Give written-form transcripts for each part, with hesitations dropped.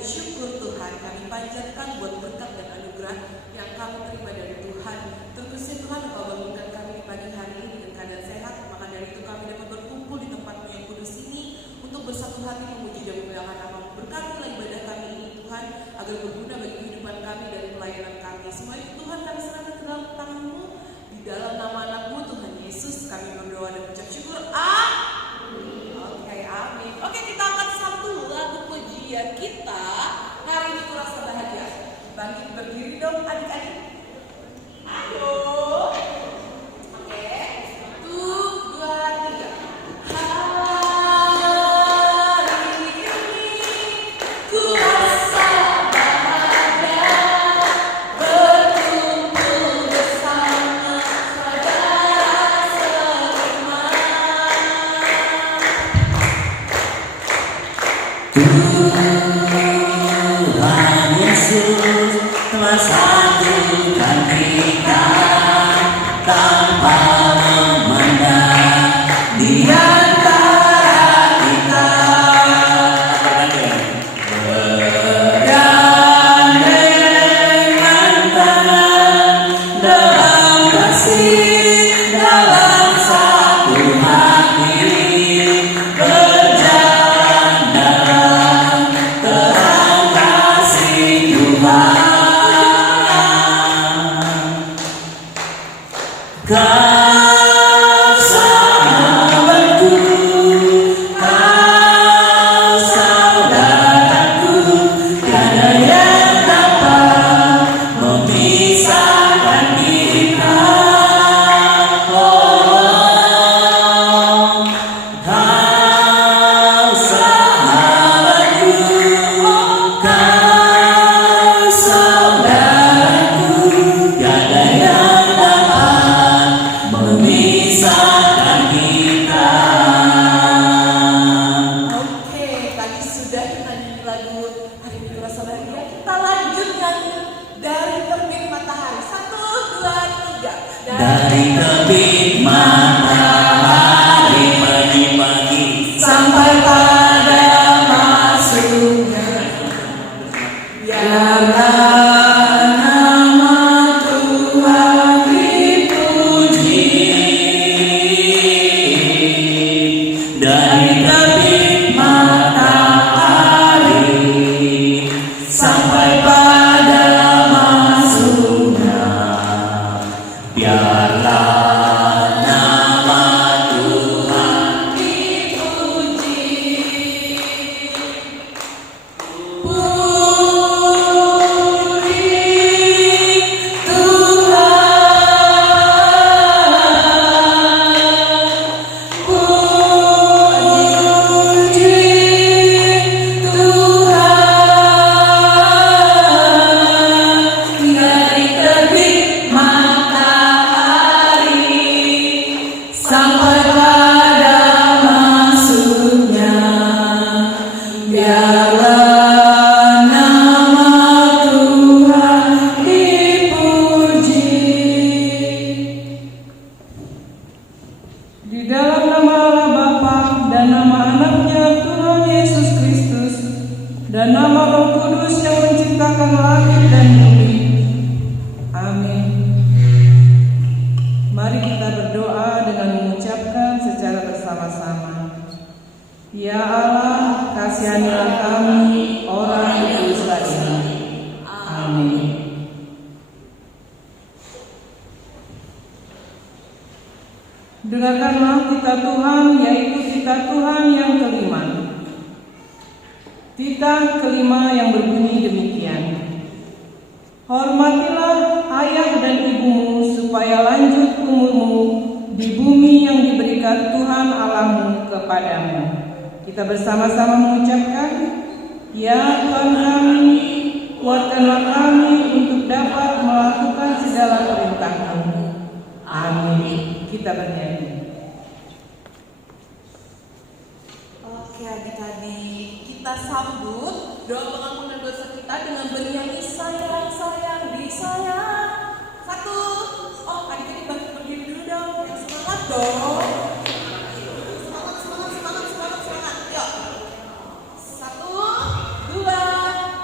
bersyukur Tuhan, kami panjatkan buat berkat dan anugerah yang kami terima dari Tuhan. Terkhusus Tuhan, Engkau bangunkan kami di pagi hari ini dengan keadaan sehat, maka dari itu kami dapat berkumpul di tempat-Mu yang kudus ini untuk bersatu hati memuji dan memuliakan nama-Mu. Berkatilah ibadah kami ini Tuhan, agar berguna bagi kehidupan kami dan pelayanan kami. Semua itu Tuhan kami serahkan ke dalam tangan-Mu, di dalam nama anak-Mu Tuhan Yesus kami berdoa dan mengucap syukur. Amin. Oke, kita akan satu lagu pujian kita hari ini kurasa bahagia. Bangkit berdiri dong adik-adik. Ayo. Oke. 1, 2, 3. Hari ini kurasa bahagia, berkumpul bersama saudara seiman. Tuhan Yesus telah satukan kita tanpa memandang di antara kita. Bergandengan tangan dalam kasih, dalam satu hati, berjalan dalam terang kasih Tuhan. Kau sahabatku, kau saudaraku, tiada yang dapat memisahkan kita. Oh, kau sahabatku, kau saudaraku, tiada yang dapat memisahkan kita. Oke, tadi sudah nyanyi lagu hari ini kurasa bahagia. Kita lanjut nyanyi dari terbit matahari. 1, 2, 3. Dari terbit matahari pagi-pagi sampai pada masuknya, biarlah nama Tuhan dipuji. Dari terbit matahari sampai pada masuknya, biarlah nama Tuhan dipuji. Puji Tuhan, puji Tuhan. Dari terbit matahari sampai pada masuknya, biarlah nama Tuhan dipuji. Di dalam nama Allah Bapa dan nama anaknya Tuhan Yesus Kristus dan nama Roh Kudus yang menciptakan langit dan bumi. Amin. Mari kita berdoa dengan mengucapkan secara bersama-sama. Ya Allah, kasihanilah kami orang yang berdosa ini. Amin. Dengarkanlah titah Tuhan, yaitu titah Tuhan yang kelima. Titah kelima yang berbunyi demikian. Hormatilah ayah dan ibumu supaya lanjut umurmu di bumi yang diberikan Tuhan Allahmu kepadamu. Kita bersama-sama mengucapkan, Ya Tuhan kami, kuatkanlah kami untuk dapat melakukan segala perintah-Mu. Amin. Kita bernyanyi. Oke adik-adik, kita sambut doa pengampunan dosa kita dengan bernyanyi sayang-sayang disayang. 1, adik-adik bangkit berdiri dulu dong, yang semangat dong. Semangat. Yuk. 1, 2,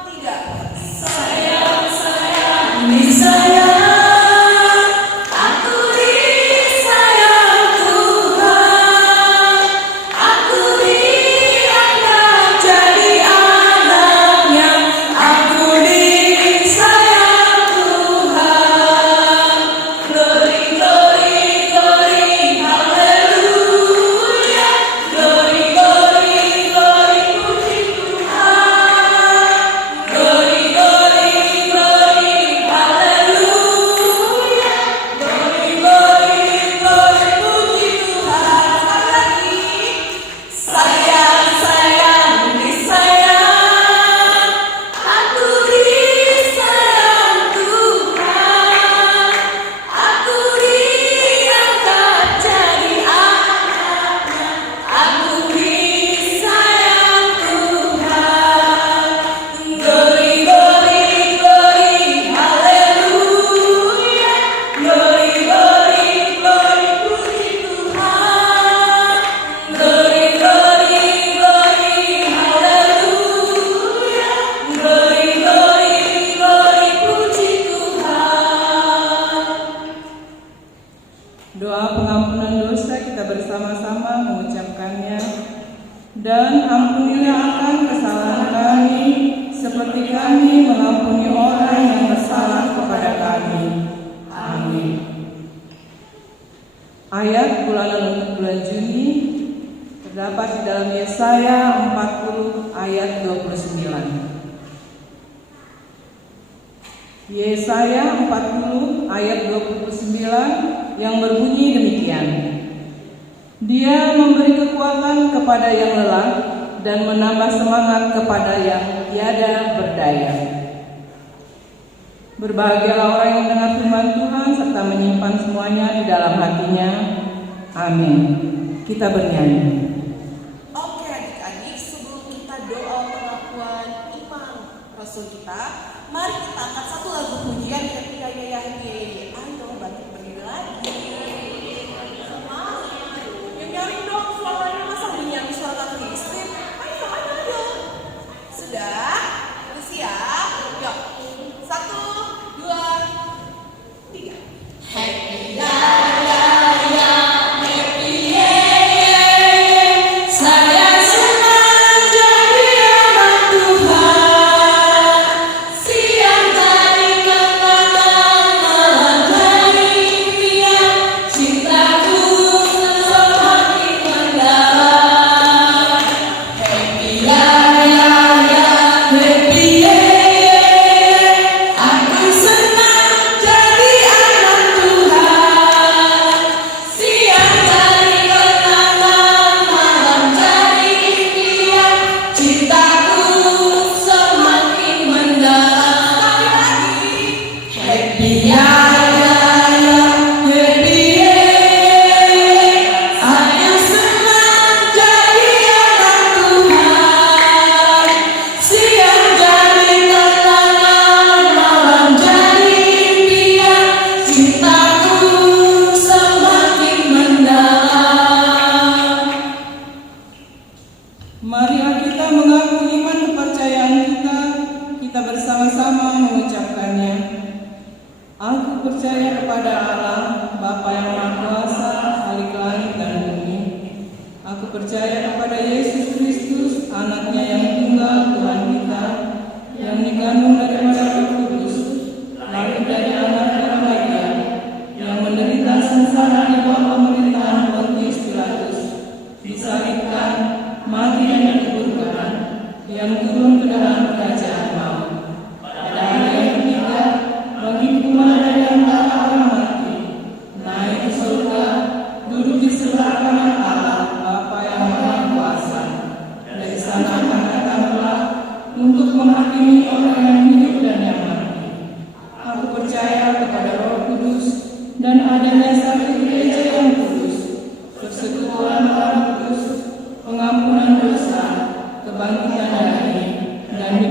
29. Yesaya 40 ayat 29 yang berbunyi demikian. Dia memberi kekuatan kepada yang lelah dan menambah semangat kepada yang tiada berdaya. Berbahagialah orang yang mendengar firman Tuhan serta menyimpan semuanya di dalam hatinya. Amin. Kita bernyanyi. Oke adik-adik, sebelum kita doa pengakuan iman Rasul kita, mari kita angkat satu lagu pujian Happy Ya Ya Ya. Ayo bangkit berdiri lagi. Semangat. Yang nyaring dong suaranya, masa nyanyi suara Kristen? Ayo. Sudah? Udah siap? Yuk. 1, 2, 3. Happy Ya Ya Ya, Happy Ya Ya Ya. Saya senang jadi anak Tuhan. Siang jadi kenangan, malam jadi impian. Cintaku semakin mendalam. Happy ya ya ya, happy ya ya ya. Aku senang jadi anak Tuhan. Siang jadi kenangan, malam jadi impian. Cintaku semakin mendalam. Happy ya ya ya, happy ya ya ya. Saya senang jadi anak Tuhan. Siang jadi kenangan, malam jadi impian. Cintaku semakin mendalam. Marilah kita mengaku iman kepercayaan kita. Kita bersama-sama mengucapkannya. Aku percaya kepada Allah, Bapa yang Maha Kuasa, Khalik langit dan bumi. Aku percaya kepada Yesus Kristus, Anaknya yang tunggal, Tuhan kita, yang dikandung daripada Roh Kudus, lahir dari anak yang Maria, yang menderita sengsara di bawah pemerintahan Pontius Pilatus, disalibkan, mati dan dikuburkan, yang turun ke dalam kerajaan maut. Pada hari yang ketiga, bangkit kembali dari antara orang mati, naik ke surga, duduk di sebelah kanan Allah, Bapa yang Maha Kuasa. Dari sana akan datang kelak untuk menghakimi orang yang hidup dan yang mati. Aku percaya kepada Roh Kudus dan adanya satu gereja yang kudus, persekutuan orang kudus, pengampunan dosa, kebangkitan dari dan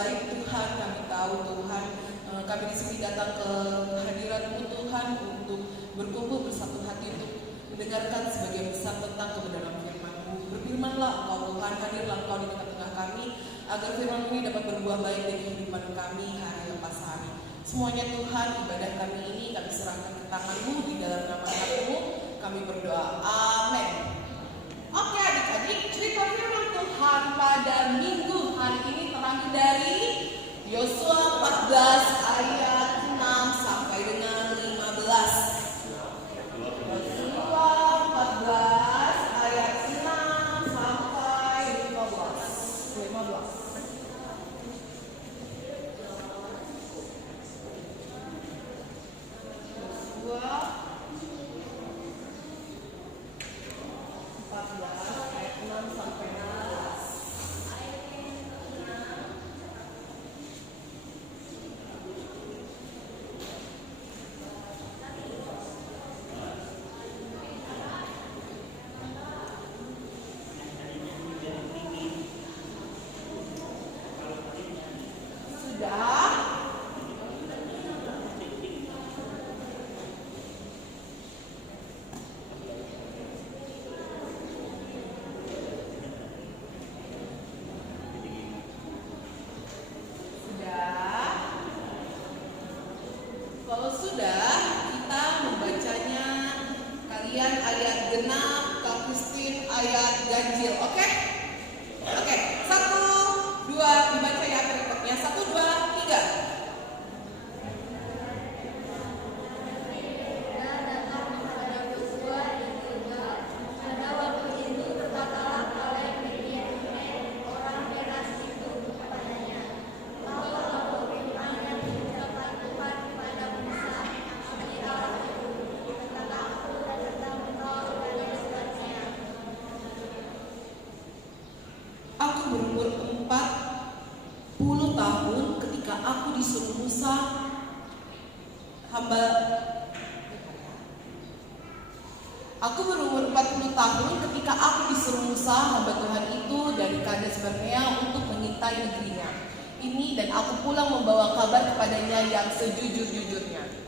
baik Tuhan. Kami tahu Tuhan, kami di sini datang ke hadirat-Mu Tuhan untuk berkumpul bersatu hati untuk mendengarkan sebagian besar tentang kebenaran firman-Mu. Berfirmanlah Engkau Tuhan, hadirlah Engkau di tengah-tengah kami, agar firman ini dapat berbuah baik bagi kehidupan kami hari lepas hari. Semuanya Tuhan, ibadah kami ini kami serahkan ke tangan-Mu di dalam nama Tuhan-Mu. Kami berdoa, amin. Oke adik-adik, cerita firman Tuhan pada minggu hari ini terambil dari Yosua 14 ayat 6 sampai dengan 15. Yosua 14 ayat 6 sampai 15. Yosua 14 ayat 6 sampai 15. Kalau sudah, kita membacanya kalian ayat genap, Kak Christine ayat ganjil, oke? Oke, 1, 2, dibaca ya rekodnya, 1, 2, 3. Aku berumur 40 tahun ketika aku disuruh Musa Aku berumur 40 tahun ketika aku disuruh Musa hamba Tuhan itu dari Kades Barnea untuk mengintai negerinya ini, dan aku pulang membawa kabar kepadanya yang sejujur-jujurnya.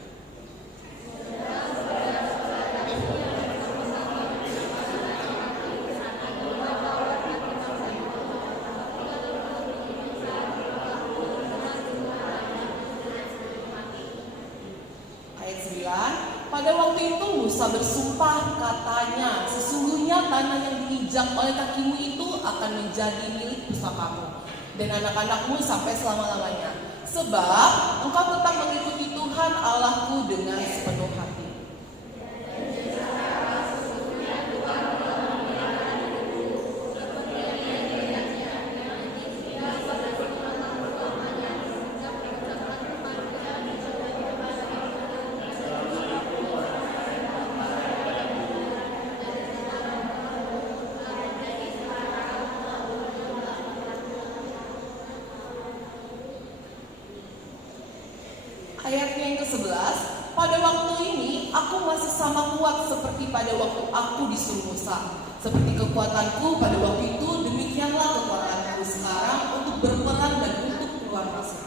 Pada waktu itu Musa bersumpah katanya, sesungguhnya tanah yang diinjak oleh kakimu itu akan menjadi milik pusakamu dan anak-anakmu sampai selama-lamanya. Sebab engkau tetap mengikuti Tuhan Allahku dengan sepenuh hati. Ayatnya yang ke-11, pada waktu ini aku masih sama kuat seperti pada waktu aku disuruh Musa. Seperti kekuatanku pada waktu itu, demikianlah kekuatanku sekarang untuk berperang dan untuk keluar masuk.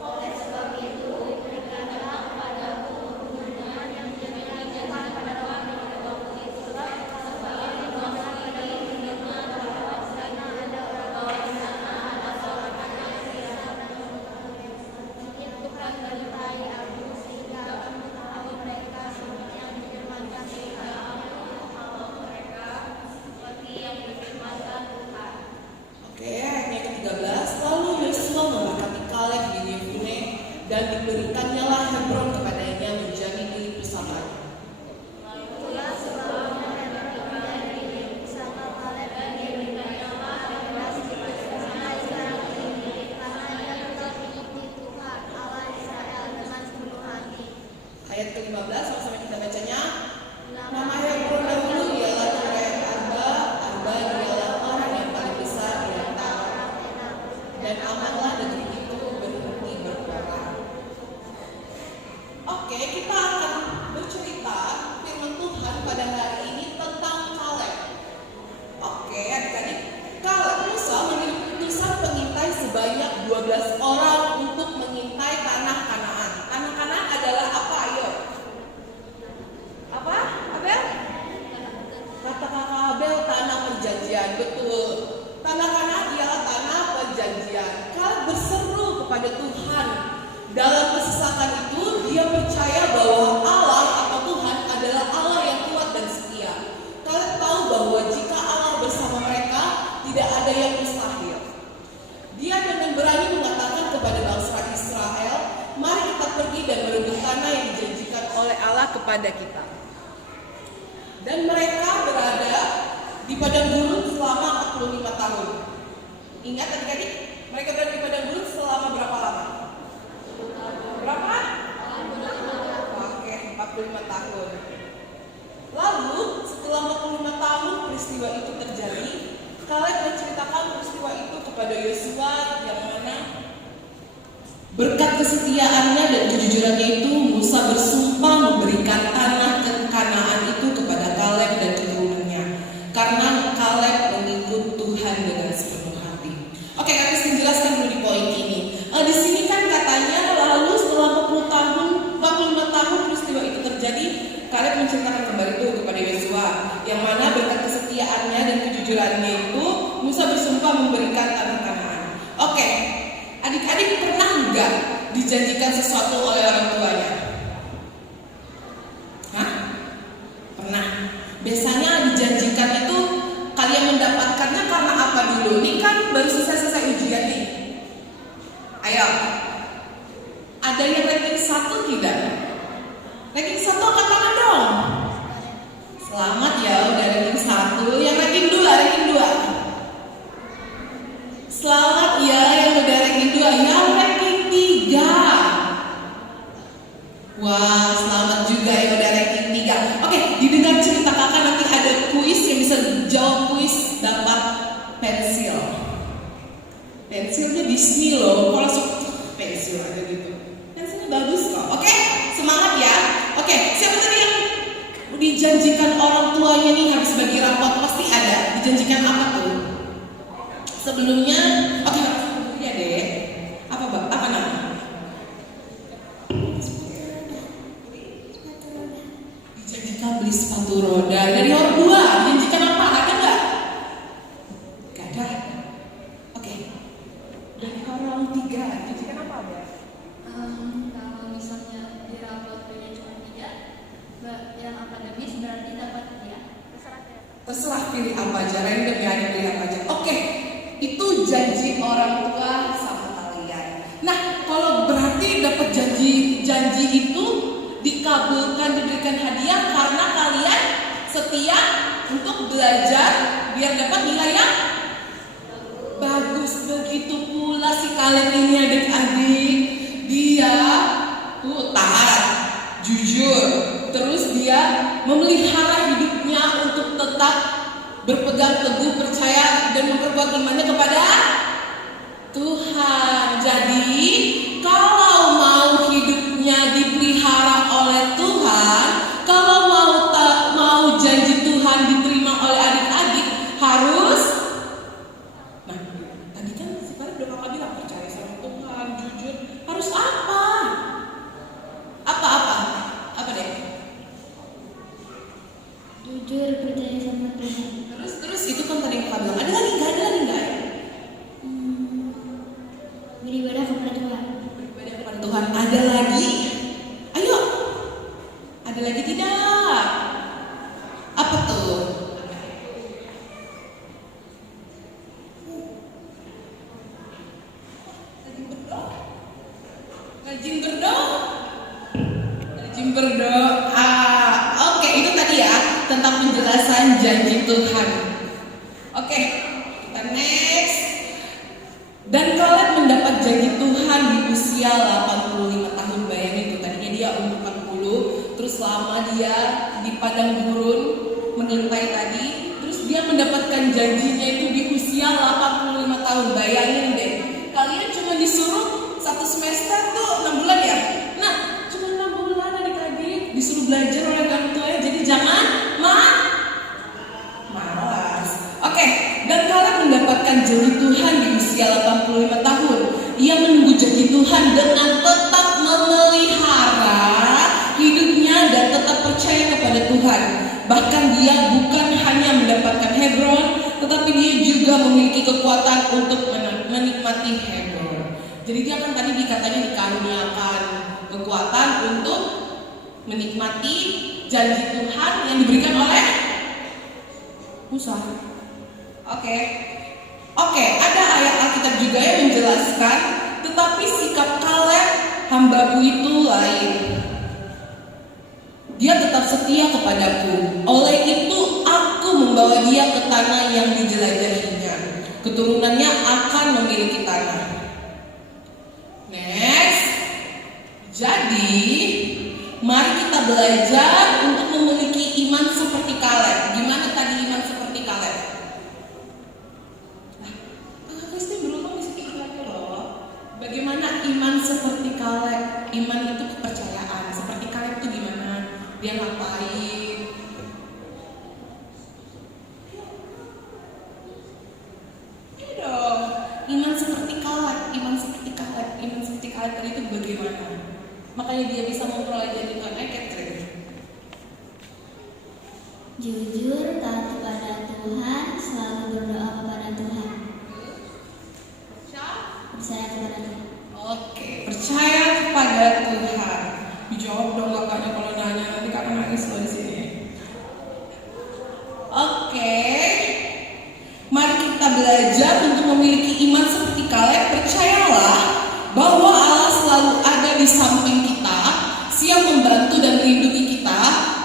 Oleh sebab itu, berikanlah kepadaku kemuliaan yang dijanjikan pada waktu itu. Sebagai penguasa dari hidupnya, bahwa di sana ada orang-orang, di sana ada seorang anak yang biasa mungkin Tuhan menyertai aku sehingga aku mengetahui mereka seperti yang difirmankan kepada Allah mereka, seperti yang difirmankan Tuhan. Oke, ayatnya ke-13, lalu Yosua memberkati Kaleb bin Yefune dan diberikannya lah Hebron kepadanya menjadi milik pusakanya. Itulah sebabnya Hebron menjadi pusaka Kaleb dan diberikannya lah bebas sampai sekarang ini, karena ia tetap mengikuti Tuhan Allah Israel dengan sepenuh hati. Ayat ke-15, sama-sama kita bacanya. Nama Hebron dahulu ialah Kiriat Arba. Arba ialah orang yang paling besar di antara, dan amanlah negeri itu berhenti berperang. Oke, kita akan bercerita firman Tuhan pada hari ini tentang Kaleb. Oke, adik-adik, Kaleb Musa mengirim utusan pengintai sebanyak 12.000 Dalam kesesakan itu, dia percaya bahwa Allah atau Tuhan adalah Allah yang kuat dan setia. Kalian tahu bahwa jika Allah bersama mereka, tidak ada yang mustahil. Dia dengan berani mengatakan kepada bangsa Israel, mari kita pergi dan merebut tanah yang dijanjikan oleh Allah kepada kita. Dan mereka berada di padang gurun selama 45 tahun. Ingat adik-adik, mereka berada di padang gurun selama berapa lama? Berapa? Oke, 45 tahun. Lalu setelah 45 tahun peristiwa itu terjadi, Kaleb menceritakan peristiwa itu kepada Yosua, yang mana berkat kesetiaannya dan kejujurannya itu Musa bersumpah memberikan tanah Kanaan itu kepada Kaleb dan keturunannya, karena Kaleb mengikut Tuhan dengan sepenuh hati. Oke, kami sedang jelaskan dulu di poin ini. Di sini kan katanya lalu setelah 45 tahun peristiwa itu terjadi, Kaleb menceritakan kabar itu kepada Yosua, yang mana berkat kesetiaannya dan kejujurannya itu Musa bersumpah memberikan tanah Kanaan. Oke, adik-adik pernah nggak dijanjikan sesuatu oleh orang tuanya? Hah? Pernah. Biasanya dijanjikan itu kalian mendapatkannya karena apa dulu? Ini kan baru selesai ujian nih. Ayo, ada yang ranking 1 tidak? Ranking 1 angkat tangan dong. Selamat ya, udah ranking 1. Yang ranking 2. Selamat ya yang udah ranking 2. Yang ranking 3. Wah, selamat juga yang udah ranking 3. Oke, didengar cerita kakak, nanti ada kuis yang bisa jawab kuis dapat pensil. Pensilnya Disney loh, kalau pensil aja gitu. Pensilnya bagus kok. Oke, semangat ya. Oke, siapa tadi yang dijanjikan orang tuanya nih habis bagi rapot? Pasti ada. Dijanjikan apa tuh? Sebelumnya, oke, ya deh. Apa namanya? Dijanjikan beli sepatu roda. Dari orang tua, dijanjikan apa? Ada nggak? Gak ada. Oke. Dari orang 3, dijanjikan apa ya? Kalau misalnya di rapot punya cuma 3, yang akademis berarti dapat ya. Terserah pilih apa aja, random ya, ada pilih apa aja. Oke, itu janji orang tua sama kalian. Nah, kalau berarti dapat janji itu dikabulkan, diberikan hadiah karena kalian setia untuk belajar biar dapat nilai yang bagus. Begitu pula si kalian ini adik-adik, dia taat, jujur, terus dia memelihara hidupnya untuk tetap berpegang teguh, percaya dan memperkuat imannya kepada Tuhan. Jadi kalau mau hidupnya dipelihara oleh Tuhan, kalau mau janji Tuhan diterima oleh adik-adik, harus, nah tadi kan si Farid udah kakak bilang percaya sama Tuhan, jujur, harus apa? Apa deh? Jujur, percaya sama Tuhan. Terus itu kan tadi yang kakak bilang. Ada lagi nggak? Beribadah kepada Tuhan. Beribadah kepada Tuhan. Ada lagi? Ayo. Ada lagi tidak? Apa tuh? Rajin berdoa. Oke, itu tadi ya tentang penjelasan janji Tuhan. Oke, kita next. Dan Kaleb mendapat janji Tuhan di usia 85 tahun. Bayangin itu tadinya dia umur 40, terus lama dia di padang gurun mengintai tadi, terus dia mendapatkan janjinya itu di usia 85 tahun. Bayangin deh, kalian cuma disuruh 1 semester tuh 6 bulan ya. Nah, cuma 6 bulan adik-adik disuruh belajar oleh orang tuanya, jadi jangan malas. Oke, dan Kaleb mendapatkan janji Tuhan di usia 85 tahun. Ia menunggu janji Tuhan dengan tetap memelihara hidupnya dan tetap percaya kepada Tuhan. Bahkan dia bukan hanya mendapatkan Hebron, tetapi dia juga memiliki kekuatan untuk menikmati Hebron. Jadi dia kan tadi dikatanya dikaruniakan kekuatan untuk menikmati janji Tuhan yang diberikan oleh Musa. Oke, ada ayat Alkitab juga yang menjelaskan, tetapi sikap Kaleb hambaku itu lain. Dia tetap setia kepadaku. Oleh itu aku membawa dia ke tanah yang dijelajahinya. Keturunannya akan memiliki tanah. Next. Jadi, mari kita belajar untuk memiliki iman seperti Kaleb. Gimana tadi iman seperti Kaleb? Kristi beruntung di sini lagi loh. Bagaimana iman seperti Kaleb? Iman itu kepercayaan. Seperti Kaleb itu gimana? Dia ngapain? Iya dong. Iman seperti Kaleb, iman seperti Kaleb, iman seperti Kaleb tadi itu bagaimana? Makanya dia bisa memperoleh janji Tuhan. Catherine. Jujur, taat kepada Tuhan, selalu berdoa kepada Tuhan. Percaya kepada Tuhan. Oke, percaya kepada Tuhan. Dijawab dong kakaknya kalau nanya, nanti kakak nangis loh di sini. Oke, mari kita belajar untuk memiliki iman seperti Kaleb. Percayalah bahwa Allah selalu ada di samping kita, siap membantu dan melindungi kita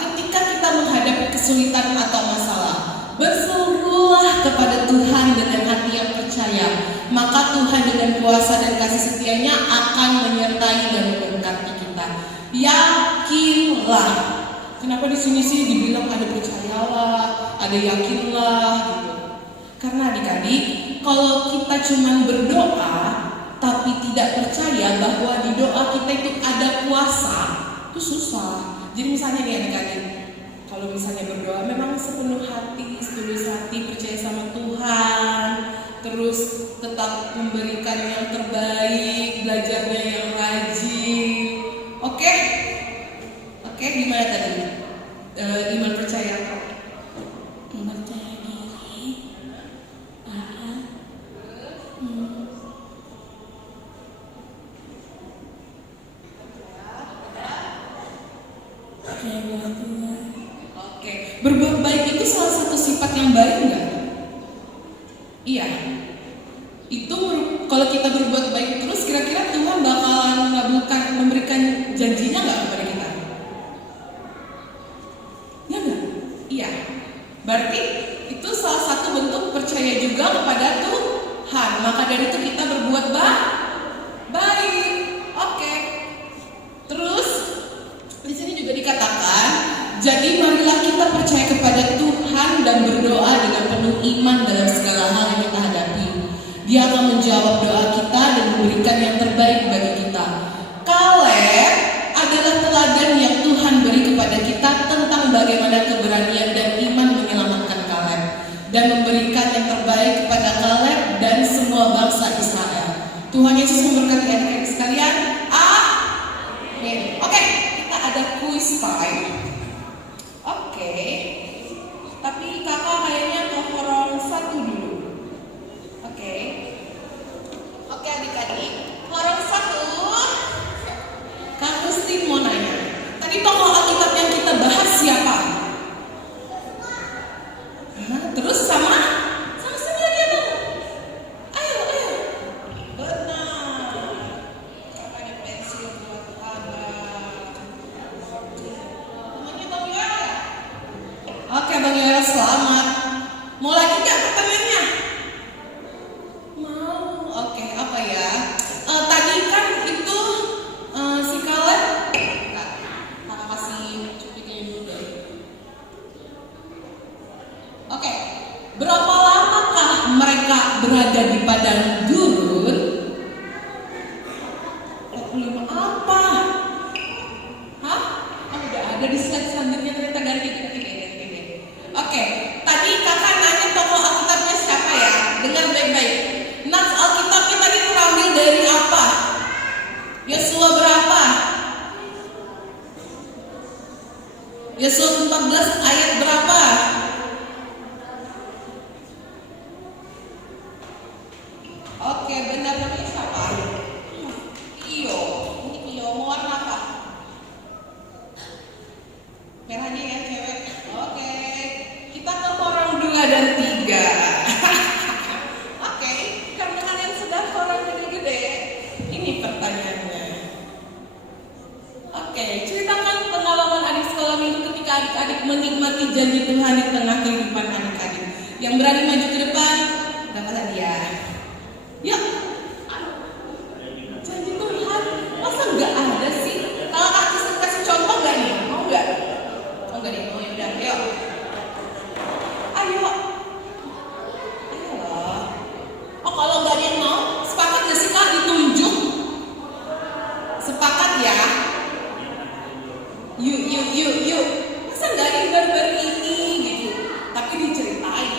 ketika kita menghadapi kesulitan atau masalah. Berserulah kepada Tuhan dengan hati yang percaya, maka Tuhan dengan kuasa dan kasih setianya akan menyertai dan memberkati kita. Yakinlah. Kenapa di sini sih dibilang ada percayalah, ada yakinlah gitu? Karena adik-adik, kalau kita cuma berdoa tapi tidak percaya bahwa di doa kita itu ada kuasa, itu susah. Jadi misalnya nih adik-adik, kalau misalnya berdoa memang sepenuh hati, setulus hati percaya sama Tuhan, terus tetap memberikan yang terbaik, belajarnya yang rajin. Oke, gimana tadi? Iman percaya apa? Percaya diri. Percaya Tuhan. Oke, berbuat baik itu salah satu sifat yang baik nggak? Iya. Itu kalau kita berbuat baik terus, kira-kira Tuhan bakalan memberikan janjinya nggak kepada kita? Ya nggak? Iya. Berarti itu salah satu bentuk percaya juga kepada Tuhan. Maka dari itu kita berbuat baik. Oke. Terus di sini juga dikatakan, jadi marilah kita percaya kepada Tuhan dan berdoa dengan penuh iman dalam segala hal yang kita hadapi. Dia akan menjawab doa kita dan memberikan yang terbaik bagi kita. Kaleb adalah teladan yang Tuhan beri kepada kita tentang bagaimana keberanian dan iman menyelamatkan Kaleb dan memberikan yang terbaik kepada Kaleb dan semua bangsa Israel. Tuhan Yesus memberkati adik-adik sekalian. Amin. Oke, kita ada quiz time. Oke, tapi kakak kayaknya ke horor 1 dulu. Oke adik-adik, horor 1. Kak Kristi mau nanya, tadi tokoh Alkitab yang kita bahas siapa? Terus sama lagi apa? Ayo. Benar. Kakaknya pensil buat abang. Namanya Bang Yoel ya? Oke Bang Yoel, selamat. Mau lagi nggak pertanyaannya? Mau. Oke, apa ya? Tadi kan itu si Kaleb. Kakak kasih cupiknya dulu deh. Oke, berapa lamakah mereka berada di padang gurun? 45 apa? Hah? Udah ada di slide selanjutnya, ternyata ganti. Oke, tadi kakak nanya tokoh Alkitabnya siapa ya? Dengar baik-baik. Nats Alkitabnya tadi terambil dari apa? Yosua berapa? Yosua 14 ayat berapa? Oke, benar, namanya siapa? menikmati janji Tuhan di tengah kehidupan adik-adik. Yang berani maju ke depan, dapat hadiah. Ya, janji Tuhan, masa nggak ada sih? Kalau kasih contoh nggak nih? Mau nggak? Mau nggak nih? Mau ya udah, ayo. Ayo. Oh, kalau nggak ada yang mau, sepakat nggak sih Kak ditunjuk? Sepakat ya? Yuk. Masa nggak ada yang baru-baru ini gitu? Tapi diceritain.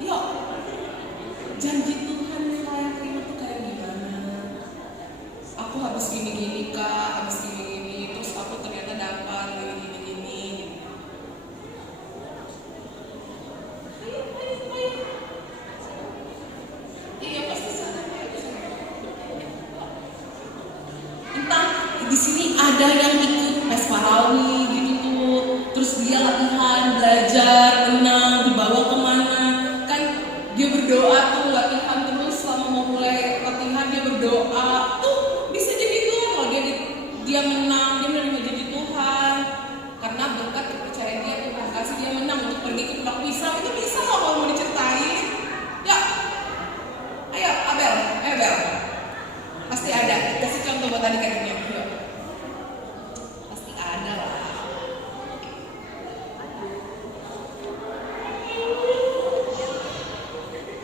Yuk. Janji Tuhan yang kalian terima tuh kayak gimana? Aku habis gini-gini Kak, habis gini-gini, terus aku ternyata dapat gini-gini. Ayo. Iya pasti sana. Entah di sini ada yang ikut les parawi gitu tuh, terus dia latihan, belajar, renang, dibawa kemana? Kan dia berdoa tuh latihan terus selama mau mulai latihan dia berdoa tuh bisa jadi Tuhan loh dia menang, dia menerima janji Tuhan karena berkat kepercayaan dia Tuhan kasih dia menang untuk pergi ke Pulau Pisau itu bisa loh kalau mau diceritain. Ya. Ayo, Abel. Pasti ada. Kasih contoh buat adik-adiknya. Yuk. Pasti ada lah.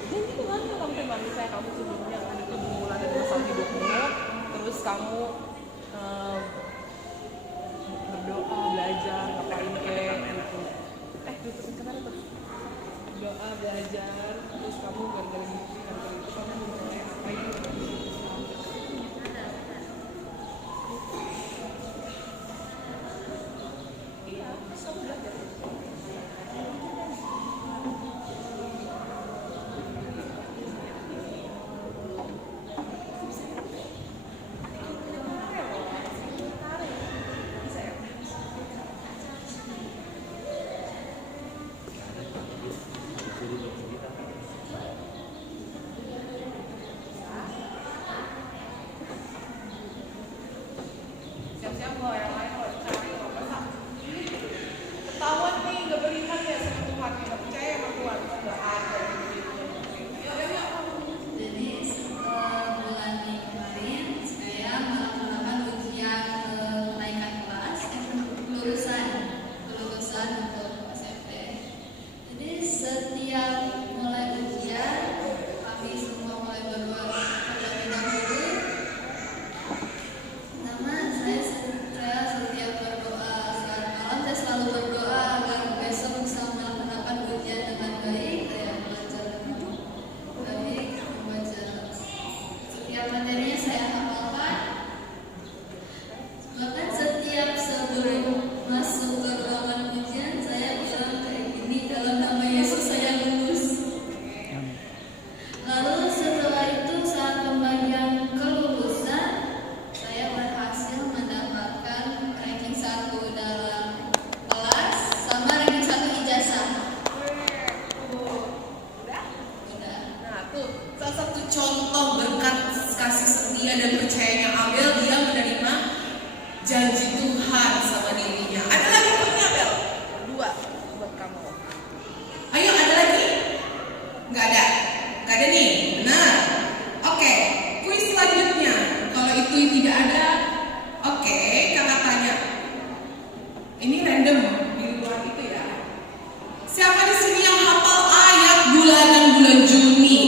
Jadi Tuhan yang kamu terima misalnya kamu sebelumnya kan itu permulaan dari masa hidupmu, terus kamu berdoa, belajar, ngapain kek gitu. Duduk kemana tuh? Doa, belajar, terus kamu gara-gara itu kamu mulai ngapain gitu. Iya, bisa belajar. Siap-siap loh yang lain loh cari loh masa ketahuan nih gak beriman ya sama Tuhan, gak percaya sama Tuhan, gak ada gitu. Jadi setelah bulan Mei kemarin saya melaksanakan ujian kenaikan kelas kelulusan untuk SMP. Jadi setiap mulai ujian kami semua mulai berdoa terlebih dahulu. Pertama saya setiap berdoa saat malam saya selalu berdoa agar besok bisa melaksanakan ujian dengan baik. Saya belajar dengan baik, membaca setiap materinya saya hafalkan. Bahkan setiap sebelum masuk ke ruangan ujian saya bilang kayak gini, dalam nama Yesus saya lulus. Lalu setelah itu saat pembagian kelulusan saya berhasil mendapatkan ranking 1 dalam kelas sama ranking 1 ijazah. Udah? Nah tuh Salah satu contoh berkat kasih setia dan percayanya Abel, dia menerima janji Tuhan sama dirinya. Ada lagi punya Abel? 2 buat kamu. Ayo ada lagi? Nggak ada nih. Benar. Oke, kuis selanjutnya. Kalau itu tidak ada, oke, kakak tanya. Ini random di luar itu ya. Siapa di sini yang hafal ayat bulanan bulan Juni?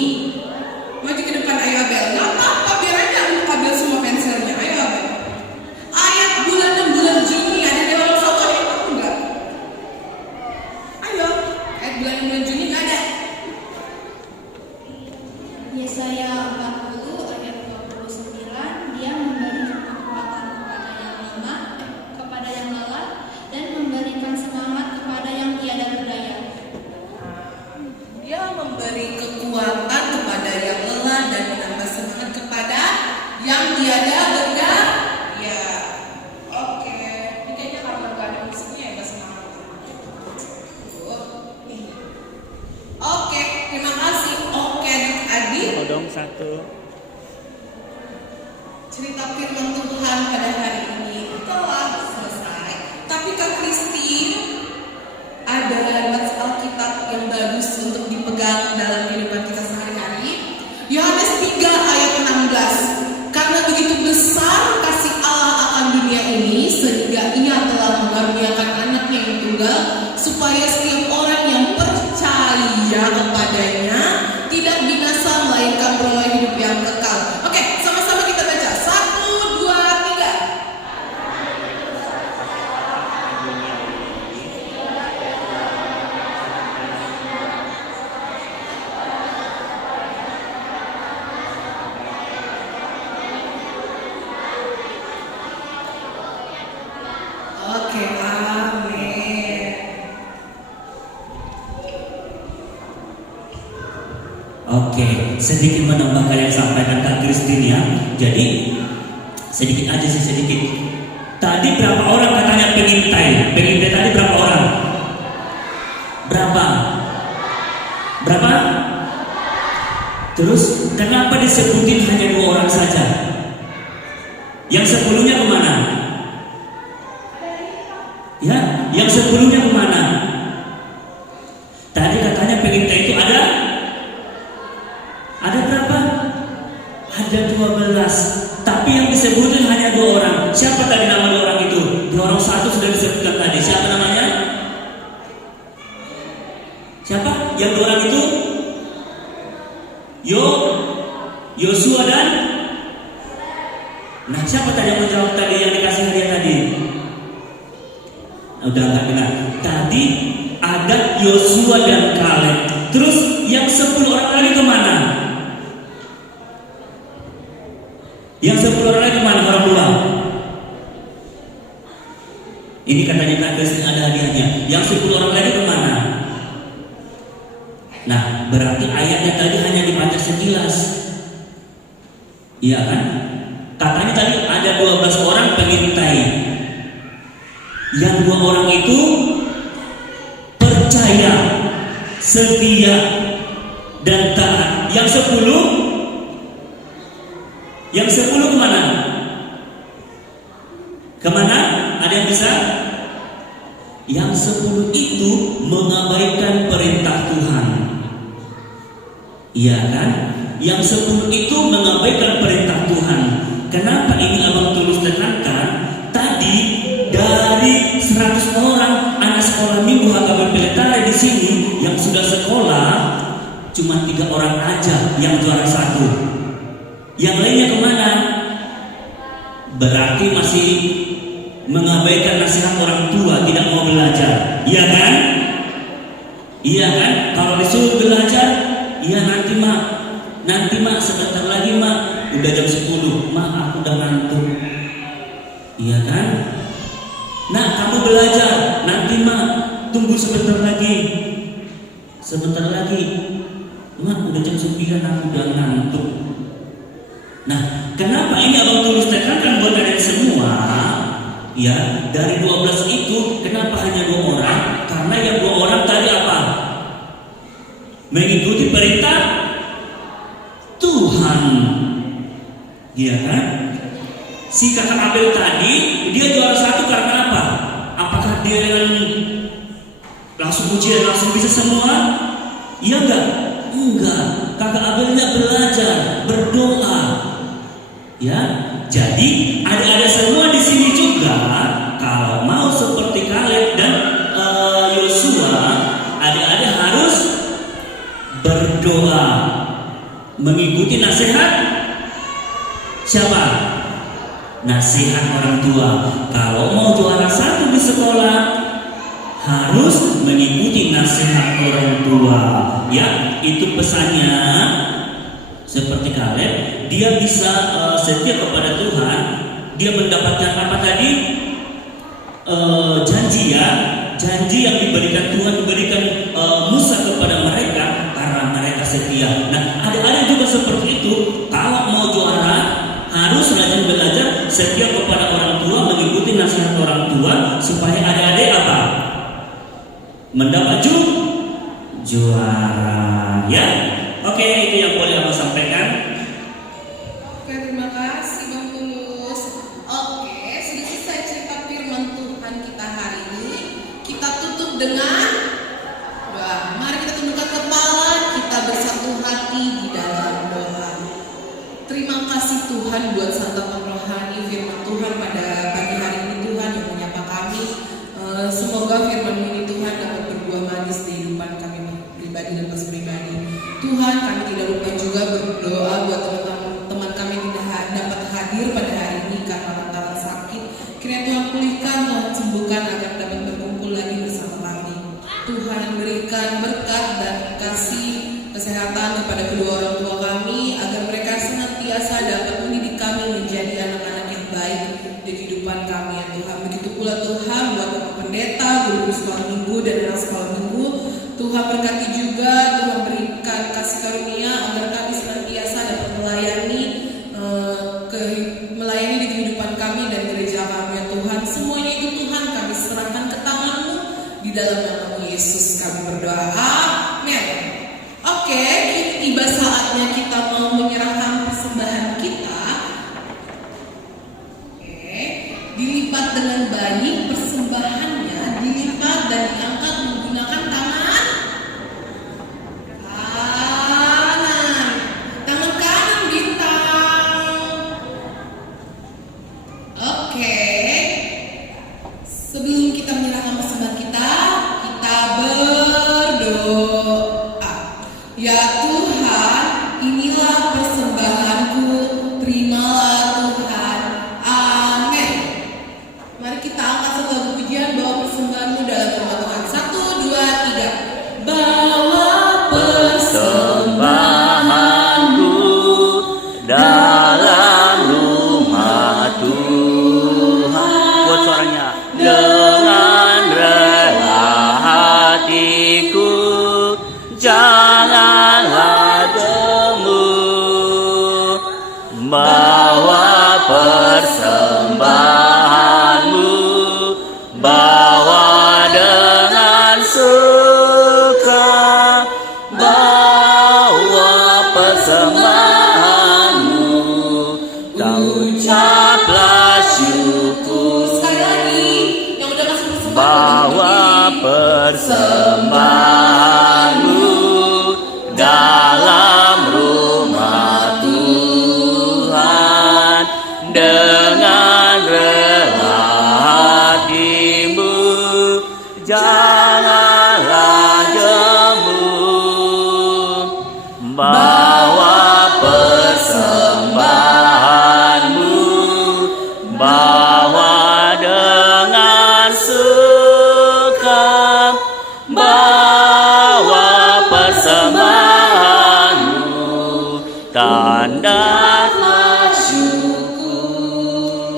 Maju ke depan, ayo Abel. Nggak apa-apa, biar aja untuk Abel semua pensilnya. Ayo Abel. Ayat bulanan bulan Juni ada di dalam satu ayat apa enggak? Ayo, ayat bulan Juni nggak ada. Yesaya 40 ayat 29, dia memberikan kekuatan kepada yang lelah dan memberikan semangat kepada yang tiada berdaya. Dia memberi kekuatan kepada yang lelah dan menambah semangat kepada yang tiada berdaya. Oke, ini kayaknya karena nggak ada musiknya ya, nggak semangat. Oke, terima kasih. Oke, adik-adik. Kodong 1. Cerita firman Tuhan pada hari ini telah selesai. Tapi kakak ada teks Alkitab yang bagus untuk dipegang dalam kehidupan kita sehari-hari. Yohanes 3 ayat 16. Karena begitu besar kasih Allah akan dunia ini, sehingga Ia telah mengaruniakan anaknya yang tunggal, supaya setiap orang yang percaya kepadanya tidak binasa melainkan beroleh hidup yang kekal. Oke, sama-sama kita baca. 1, 2, 3. Oke, amin. Oke, sedikit menambahkan yang disampaikan Kak Christine ya. Jadi sedikit aja sih, sedikit. Tadi berapa orang katanya pengintai? Pengintai tadi berapa orang? Berapa? Berapa? Terus kenapa disebutin hanya 2 orang saja? Yang 10-nya kemana? Ya, yang 10-nya kemana? Tadi katanya pengintai itu ada berapa? Ada 12. Tapi yang disebutin hanya 2 orang. Siapa tadi nama 2 orang itu? 2 orang satu sudah disebutkan tadi. Siapa namanya? Siapa? Yang 2 orang itu? Yosua dan? Nah, siapa tadi yang menjawab tadi yang dikasih hadiah tadi? Udah nggak dengar. Tadi ada Yosua dan Kaleb. Terus yang 10 orang lagi kemana? Yang 10 orang lagi kemana? Orang tua. Ini katanya Kak Kristin ada hadiahnya. Yang 10 orang lagi kemana? Nah, berarti ayatnya tadi hanya dibaca sekilas. Iya kan? Katanya tadi ada 12 orang pengintai. Yang 2 orang itu percaya, setia, dan taat. Yang 10 kemana? Kemana? Ada yang bisa? Yang 10 itu mengabaikan perintah Tuhan. Iya kan? Yang 10 itu mengabaikan perintah Tuhan. Kenapa ini Abang Tulus tekankan? Tadi dari 100 orang anak sekolah minggu HKB Peletare di sini yang sudah sekolah cuma 3 orang aja yang juara 1. Yang lainnya kemana? Berarti masih mengabaikan nasihat orang tua, tidak mau belajar. Iya kan? Iya kan? Kalau disuruh belajar, iya nanti mak sebentar lagi mak, udah jam 10, mak aku udah ngantuk. Iya kan? Nah, kamu belajar, nanti mak tunggu sebentar lagi. Mak udah jam 9, aku udah ngantuk. Nah, kenapa ini Abang Tulus tekankan buat kalian semua? Ya, dari 12 itu kenapa hanya 2 orang? Karena yang 2 orang tadi apa? Mengikuti perintah Tuhan. Iya kan? Si kakak Abel tadi dia juara 1 karena apa? Apakah dia langsung ujian langsung bisa semua? Iya enggak. Kakak Abelnya belajar, berdoa. Ya, jadi ada semua di sini juga. Kalau mau seperti Kaleb dan Yosua, adik-adik harus berdoa, mengikuti nasihat siapa? Nasihat orang tua. Kalau mau juara 1 di sekolah, harus mengikuti nasihat orang tua. Ya, itu pesannya. Seperti Kaleb, dia bisa setia kepada Tuhan. Dia mendapatkan apa tadi? Janji yang diberikan Tuhan, diberikan Musa kepada mereka karena mereka setia. Nah, adik-adik juga seperti itu. Kalau mau juara, harus rajin belajar, setia kepada orang tua, mengikuti nasihat orang tua, supaya adik-adik apa? Mendapat juara. Ya, oke, itu yang boleh Abang sampaikan. Oke, terima kasih Bang Tulus. Oke, sudah selesai cerita firman Tuhan kita hari ini. Kita tutup dengan Terima kasih Tuhan buat santapan rohani firman Tuhan pada pagi hari ini Tuhan yang menyapa kami. Semoga firman ini Tuhan dapat berbuah manis di kehidupan kami pribadi dan pribadi. Tuhan, kami tidak lupa juga berdoa buat teman-teman kami yang tidak dapat hadir pada hari ini karena lantaran sakit. Kiranya Tuhan pulihkan, Tuhan sembuhkan agar dapat berkumpul lagi bersama kami. Tuhan berikan berkat dan kasih kesehatan kepada kedua orang tua kami agar mereka senantiasa dapat mendidik kami menjadi anak-anak yang baik di kehidupan kami ya Tuhan. Begitu pula Tuhan buat Bapak Pendeta, guru sekolah minggu dan anak sekolah minggu. Tuhan berkati juga, Tuhan berikan kasih karunia agar kami senantiasa dapat melayani di kehidupan kami dan gereja kami ya Tuhan. Semuanya itu Tuhan kami serahkan ke tangan-Mu di dalam nama Yesus kami berdoa. Amin. Oke, tiba saatnya kita mau menyerahkan persembahan kita. Oke, dilipat dengan baik persembahannya, dilipat dan diangkat menggunakan tangan kanan. Tangan kanan bintang. Oke. Sebelum kita menyerahkan persembahan kita berdoa. Ya Tuhan, inilah persembahanku, terimalah Tuhan. Amin. Mari kita angkat satu lagu pujian, bawa persembahanmu dalam nama Tuhan. 1, 2, 3. Bawa Persembahanku dalam rumah Tuhan. Buat suaranya. Dengan rela hatiku, janganlah jemu, bawa persembahanmu, bawa dengan suka, bawa persembahanmu, tak ucaplah syukur. Sekali lagi, yang udah kasih persembahan Bawa persembahanmu dalam rumah Tuhan, dengan rela hatimu, janganlah jemu, bawa persembahanmu, bawa dengan suka, bawa persembahanmu, tanda syukur.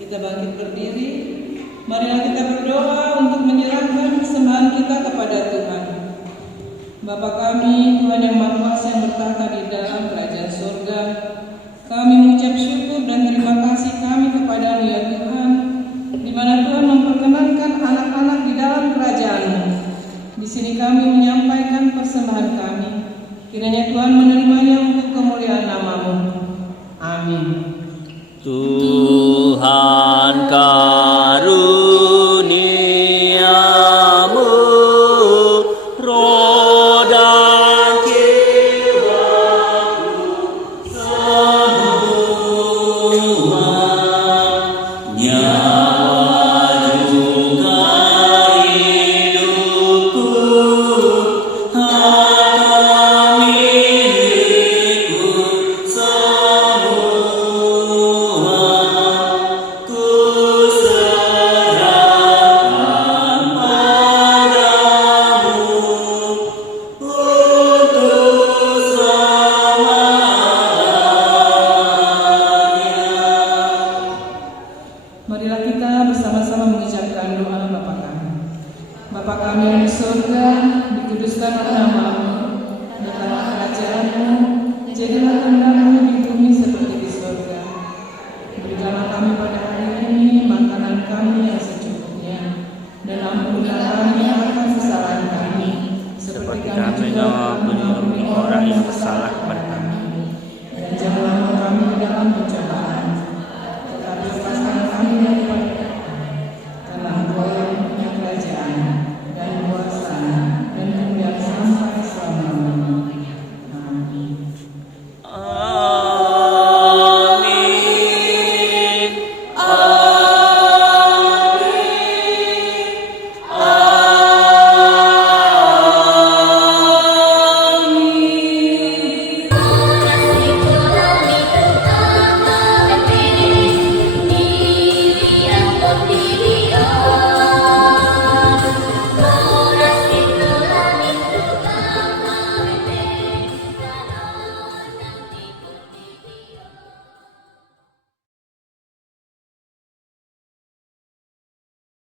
Kita bangkit berdiri. Marilah kita berdoa untuk menyerahkan persembahan kita kepada Tuhan. Bapa kami, Tuhan yang Maha Kuasa yang bertahta di dalam kerajaan surga, kami mengucap syukur dan terima kasih kami kepada-Mu ya Tuhan, di mana Tuhan memperkenankan anak-anak di dalam kerajaan-Mu. Di sini kami menyampaikan persembahan kami. Kiranya Tuhan menerimanya untuk kemuliaan nama-Mu. Amin. Tuhan karuniamu, roh dan jiwaku semua, nyawa juga hidupku, harta milikku semua, ku serahkan padamu untuk selamanya. Marilah kita bersama-sama mengucapkan doa Bapa kami. Bapa kami yang di surga, dikuduskanlah nama-Mu, datanglah kerajaan-Mu, jadilah